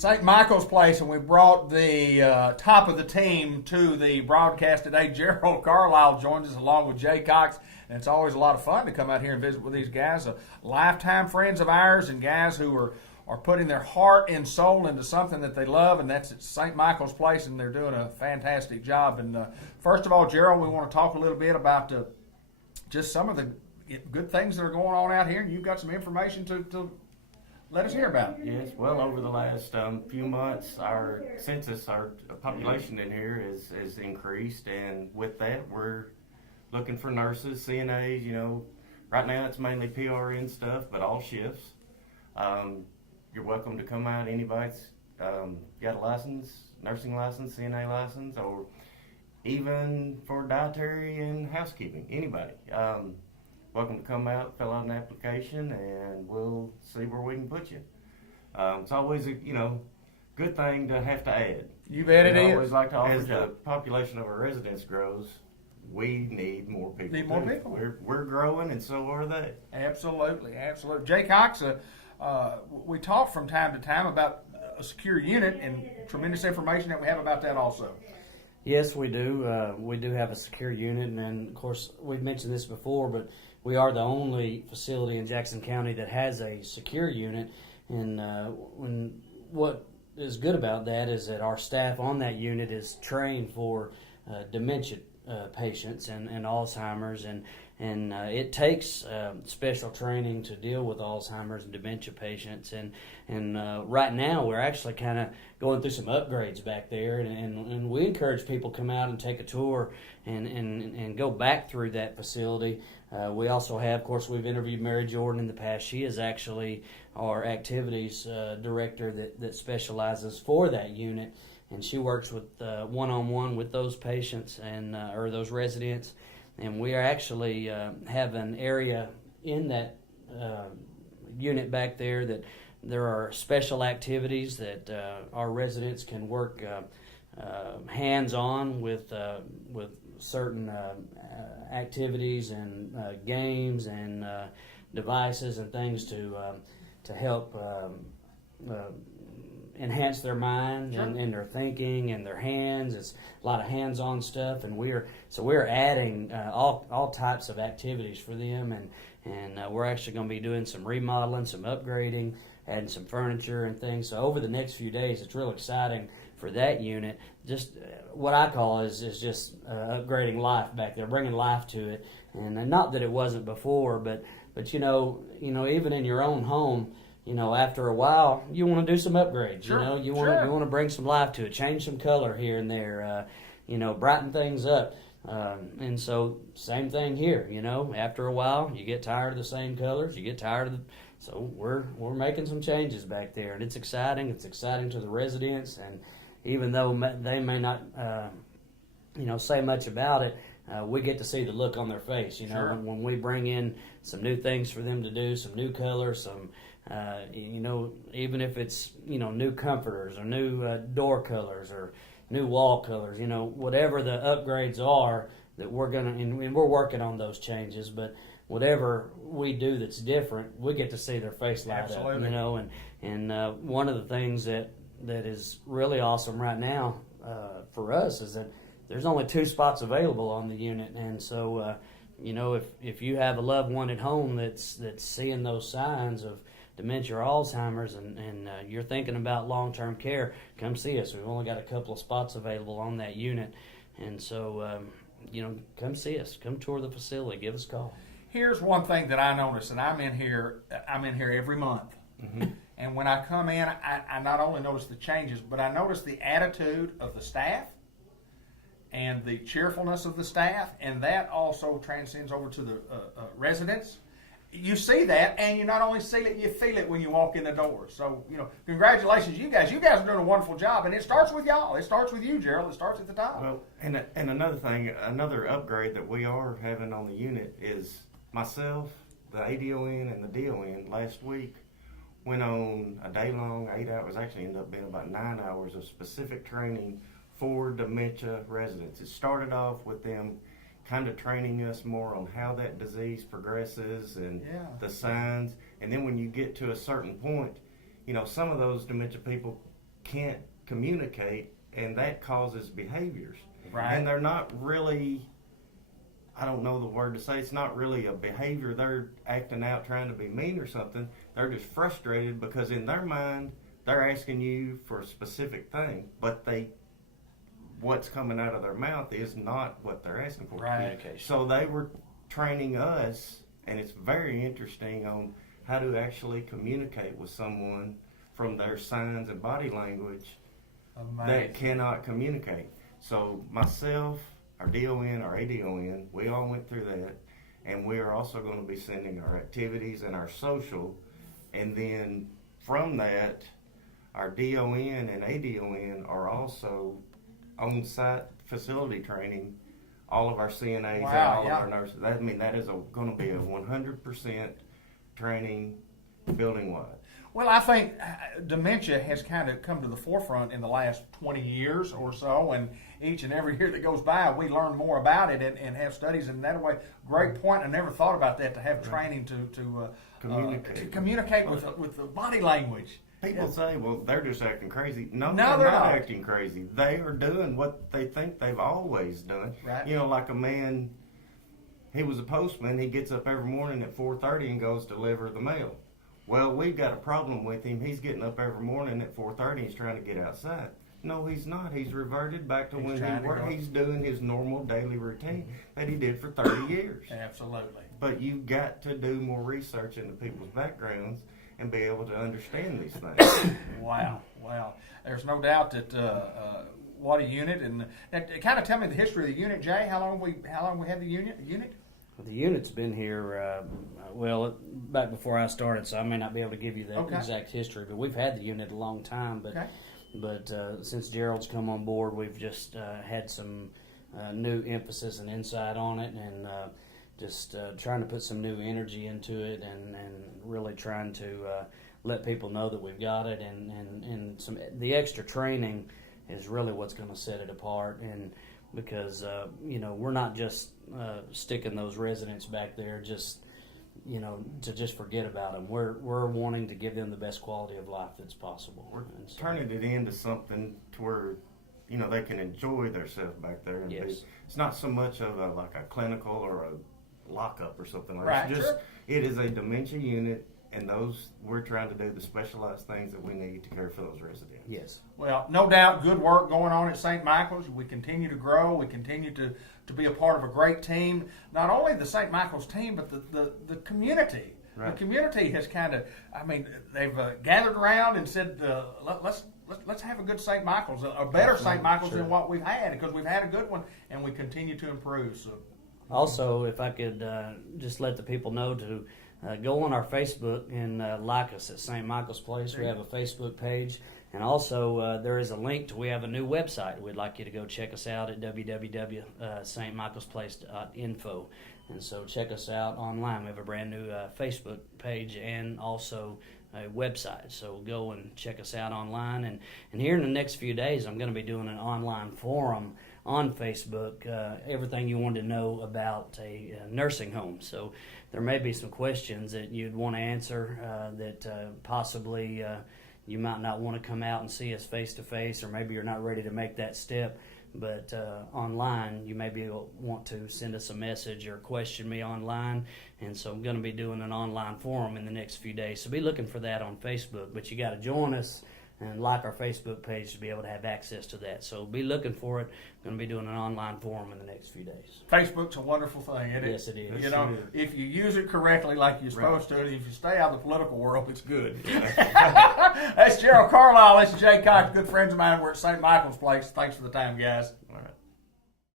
St. Michael's Place, and we brought the top of the team to the broadcast today. Gerald Carlisle joins us along with Jay Cox, and it's always a lot of fun to come out here and visit with these guys, lifetime friends of ours and guys who are putting their heart and soul into something that they love, and that's at St. Michael's Place, and they're doing a fantastic job. And first of all, Gerald, we want to talk a little bit about just some of the good things that are going on out here, and you've got some information to let us hear about it. Yes, well, over the last few months, our census, our population in here is increased, and with that, we're looking for nurses, CNAs. You know, right now it's mainly PRN stuff, but all shifts. You're welcome to come out. Anybody's got a license, nursing license, CNA license, or even for dietary and housekeeping. Anybody. Welcome to come out, fill out an application, and we'll see where we can put you. It's always a good thing to have to add. You've added I in. always like to offer. As the population of our residents grows, we need more people. Need more people. We're growing, and so are they. Absolutely, absolutely. Jay Cox, we talk from time to time about a secure unit, and tremendous information that we have about that also. Yes, we do. We do have a secure unit, and of course, we've mentioned this before, but we are the only facility in Jackson County that has a secure unit. And what is good about that is that our staff on that unit is trained for dementia patients and Alzheimer's, and it takes special training to deal with Alzheimer's and dementia patients. And right now we're actually kind of going through some upgrades back there, and we encourage people to come out and take a tour and go back through that facility. We also have, of course, we've interviewed Mary Jordan in the past. She is actually our activities director that specializes for that unit, and she works with one-on-one with those patients and or those residents. And we are actually have an area in that unit back there that there are special activities that our residents can work hands-on with certain activities and games and devices and things to help enhance their mind. Sure. and their thinking and their hands. It's a lot of hands-on stuff, and we're adding all types of activities for them, and we're actually going to be doing some remodeling, some upgrading, adding some furniture and things. So over the next few days, it's real exciting for that unit. Just what I call is just upgrading life back there, bringing life to it, and not that it wasn't before, but even in your own home. After a while, you want to do some upgrades. Sure, you want to bring some life to it, change some color here and there. Brighten things up. And so, same thing here. After a while, you get tired of the same colors. You get tired of so we're making some changes back there, and it's exciting. It's exciting to the residents, and even though they may not, say much about it, we get to see the look on their face. Sure. when we bring in some new things for them to do, some new colors, some. Even if it's new comforters or new door colors or new wall colors, whatever the upgrades are that we're gonna, and we're working on those changes. But whatever we do that's different, we get to see their face light Absolutely. up. And one of the things that is really awesome right now for us is that there's only 2 spots available on the unit, and so if you have a loved one at home that's seeing those signs of dementia or Alzheimer's, and you're thinking about long-term care, come see us. We've only got a couple of spots available on that unit, and so come see us, come tour the facility, give us a call. Here's one thing that I notice, and I'm in here every month. Mm-hmm. And when I come in, I not only notice the changes, but I notice the attitude of the staff and the cheerfulness of the staff, and that also transcends over to the residents. You see that, and you not only see it, you feel it when you walk in the door. So, congratulations, you guys. You guys are doing a wonderful job, and it starts with y'all. It starts with you, Gerald. It starts at the top. Well, and another thing, another upgrade that we are having on the unit is myself, the ADON, and the DON last week went on a day-long, 8 hours, actually ended up being about 9 hours of specific training for dementia residents. It started off with them kind of training us more on how that disease progresses and the signs. And then when you get to a certain point, some of those dementia people can't communicate, and that causes behaviors. Right. And they're not really, I don't know the word to say, it's not really a behavior. They're acting out trying to be mean or something. They're just frustrated because in their mind, they're asking you for a specific thing, but what's coming out of their mouth is not what they're asking for. Right. Communication. So they were training us, and it's very interesting on how to actually communicate with someone from their signs and body language that cannot communicate. So myself, our DON, our ADON, we all went through that, and we are also going to be sending our activities and our social, and then from that, our DON and ADON are also on-site facility training all of our CNAs and all of our nurses. That is going to be a 100% training building-wide. Well, I think dementia has kind of come to the forefront in the last 20 years or so, and each and every year that goes by, we learn more about it and have studies in that way. Great point. I never thought about that, to have training to communicate with the body language. People say, well, they're just acting crazy. No, No, they're they're not not. acting crazy. They are doing what they think they've always done. Right. You know, like a man, he was a postman. He gets up every morning at 4:30 and goes to deliver the mail. Well, we've got a problem with him. He's getting up every morning at 4:30. He's trying to get outside. No, he's not. He's reverted back to when he worked. He's doing his normal daily routine that he did for 30 years. Absolutely. But you've got to do more research into people's backgrounds and be able to understand these things. Wow. There's no doubt that what a unit, and kind of tell me the history of the unit, Jay. How long we had the unit? The unit's been here, back before I started, so I may not be able to give you the exact history, but we've had the unit a long time. But since Gerald's come on board, we've just had some new emphasis and insight on it, and just trying to put some new energy into it, and really trying to let people know that we've got it, and the extra training is really what's going to set it apart. And because we're not just sticking those residents back there just to just forget about them. We're wanting to give them the best quality of life that's possible. We're turning it into something to where they can enjoy themselves back there. And yes. It's not so much of a clinical or a lockup or something like that. Right. It is a dementia unit, and we're trying to do the specialized things that we need to care for those residents. Yes. Well, no doubt, good work going on at St. Michael's. We continue to grow. We continue to be a part of a great team. Not only the St. Michael's team, but the community. Right. The community has they've gathered around and said, let's have a good St. Michael's, a better St. Michael's than what we've had, because we've had a good one, and we continue to improve. So. Also, if I could just let the people know to go on our Facebook and like us at St. Michael's Place. We have a Facebook page. And also, there is a link to, we have a new website. We'd like you to go check us out at www.stmichaelsplace.info. And so check us out online. We have a brand new Facebook page and also a website. So go and check us out online. And here in the next few days, I'm going to be doing an online forum on Facebook, everything you want to know about a nursing home. So there may be some questions that you'd want to answer that possibly you might not want to come out and see us face to face, or maybe you're not ready to make that step. But online, you maybe want to send us a message or question me online. And so I'm going to be doing an online forum in the next few days. So be looking for that on Facebook. But you got to join us and like our Facebook page to be able to have access to that. So be looking for it. I'm going to be doing an online forum in the next few days. Facebook's a wonderful thing, isn't it? Yes, it is. If you use it correctly like you're supposed to, and if you stay out of the political world, it's good. That's Gerald Carlisle. This is Jay Cox, good friends of mine. We're at St. Michael's Place. Thanks for the time, guys.